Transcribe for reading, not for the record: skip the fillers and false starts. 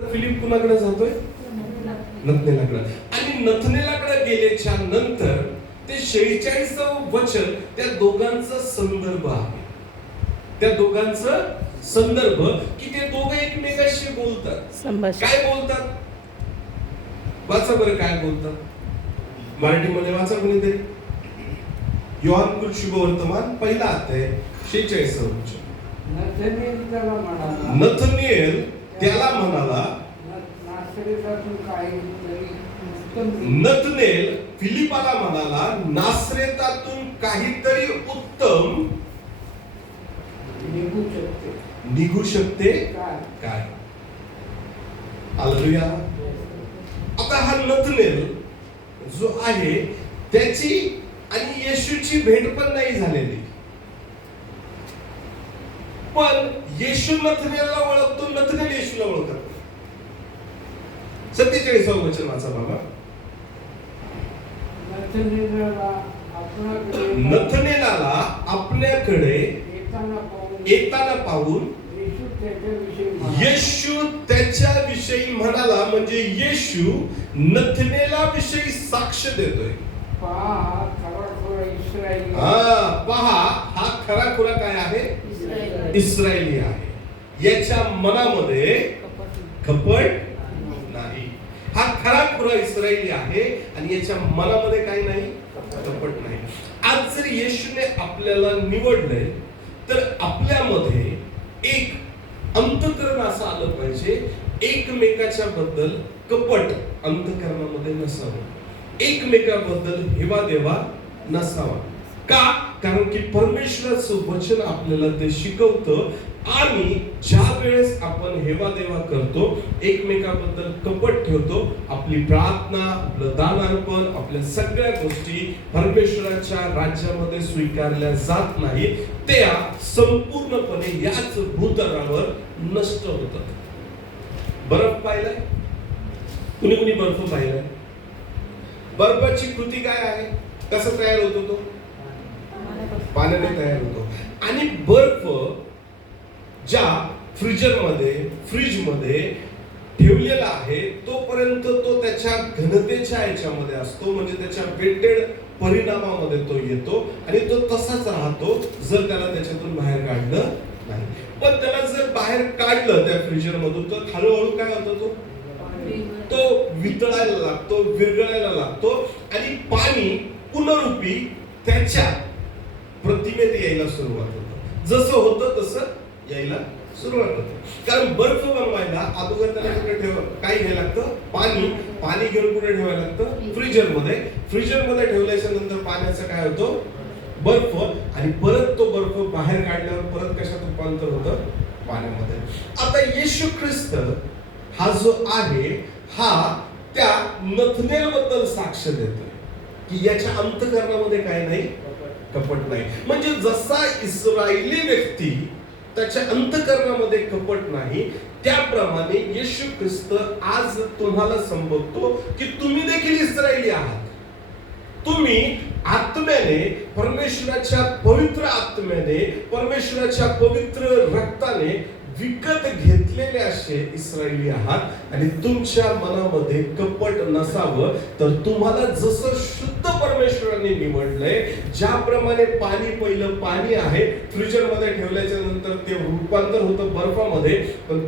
Philip कुणाकडे जातोय? नथनेलाकडे. आणि नथनेलाकडे गेल्याच्या नंतर ते 46 वचन त्या दोघांचा संदर्भ आहे. त्या दोघांचा संदर्भ की ते दोघं एकमेकाशी बोलतात. काय बोलतात? वाचा बरं काय बोलतात. मराठीमध्ये वाचा कोणीतरी. योहान शुभवर्तमान पहिला अध्याय 46 वचन. नथनिएल त्याला म्हणाला, नथनेल फिलिपाला म्हणाला, नासरेतातून काहीतरी उत्तम निघू शकते काय? हालेलुया. आता हा नथनेल जो आहे त्याची आणि येशूची भेट पण नाही झालेली, पण येशू नथनेलला ओळखतो, नथनेल येशूला ओळखतो. 47 वचन वाचा बाबा. नथनेलाला आपल्याकडे येताना पाहून येशू त्याच्याविषयी म्हणाला, म्हणजे येशू नथनेला विषयी साक्ष देतोय. पहा हा खराखुरा काय आहे? इस्रायली आहे. याच्या मनामध्ये कपट नाही. हा खराखुरा इस्रायली आहे आणि याच्या मनामध्ये काही नाही, कपट नाही. आज जर येशूने आपल्याला निवडलंय तर आपल्यामध्ये एक अंतःकरण असं आलं पाहिजे, एकमेकाच्या बद्दल कपट अंतःकरणामध्ये नसावं, एकमेकाबद्दल हेवा देवा नसावा. का? कारण की परमेश्वराचं वचन आपल्याला ते शिकवतं. आणि ज्या वेळेस आपण हेवा देवा करतो, एकमेकाबद्दल कपट ठेवतो, आपली प्रार्थना, आपलं दान अर्पण, आपल्या सगळ्या गोष्टी परमेश्वराच्या राज्यामध्ये स्वीकारल्या जात नाही, त्या संपूर्णपणे याच भूतलावर नष्ट होतात. बर्फ पाहिलाय? कुणी कुणी बर्फ पाहिलाय? बर्फाची कृती काय आहे? कसं तयार होतो तो? पाण्याने तयार होतो. आणि बर्फ ज्या फ्रीजमध्ये ठेवलेला आहे तोपर्यंत तो त्याच्या घनतेच्या याच्यामध्ये असतो, म्हणजे त्याच्या वेटेड परिणामामध्ये तो येतो आणि तो तसाच राहतो जर त्याला त्याच्यातून बाहेर काढलं नाही. पण त्याला जर बाहेर काढलं त्या फ्रीजर मधून तर हळूहळू काय होतो? तो वितळायला लागतो, विरघळायला लागतो आणि पाणी पुनरुपी त्याच्या प्रतिमेत यायला सुरुवात होतं. जसं होतं तसं यायला सुरुवात होते. कारण बर्फ बनवायला अगोदर त्याला कुठे काय घ्यायला लागतं? पाणी घेऊन कुठे ठेवायला लागतं? फ्रीजरमध्ये ठेवल्याच्या नंतर पाण्याचं काय होतं? बर्फ. आणि परत तो बर्फ बाहेर काढल्यावर परत कशात रूपांतर होतं? पाण्यामध्ये. आता येशू ख्रिस्त हा जो आहे हा त्या नथनेल बद्दल साक्ष देतोय की याच्या अंतःकरणामध्ये काय नाही, कपट नाही. म्हणजे जसा इस्रायली व्यक्ती त्याच्या अंतःकरणामध्ये कपट नाही, त्याप्रमाणे येशू ख्रिस्त आज तुम्हाला संबोधतो की तुम्ही देखील इस्रायली आहात. तुम्ही आत्म्याने, परमेश्वराच्या पवित्र आत्म्याने, परमेश्वराच्या पवित्र रक्ताने विकत घेतलेले असे इस्रायली आहात. आणि तुमच्या मनामध्ये कपट नसावं, तर तुम्हाला जसं शुद्ध परमेश्वराने निवडलंय, ज्याप्रमाणे पाणी पहिलं पाणी आहे, फ्रीजरमध्ये ठेवल्याच्या नंतर ते रूपांतर होतं बर्फामध्ये, पण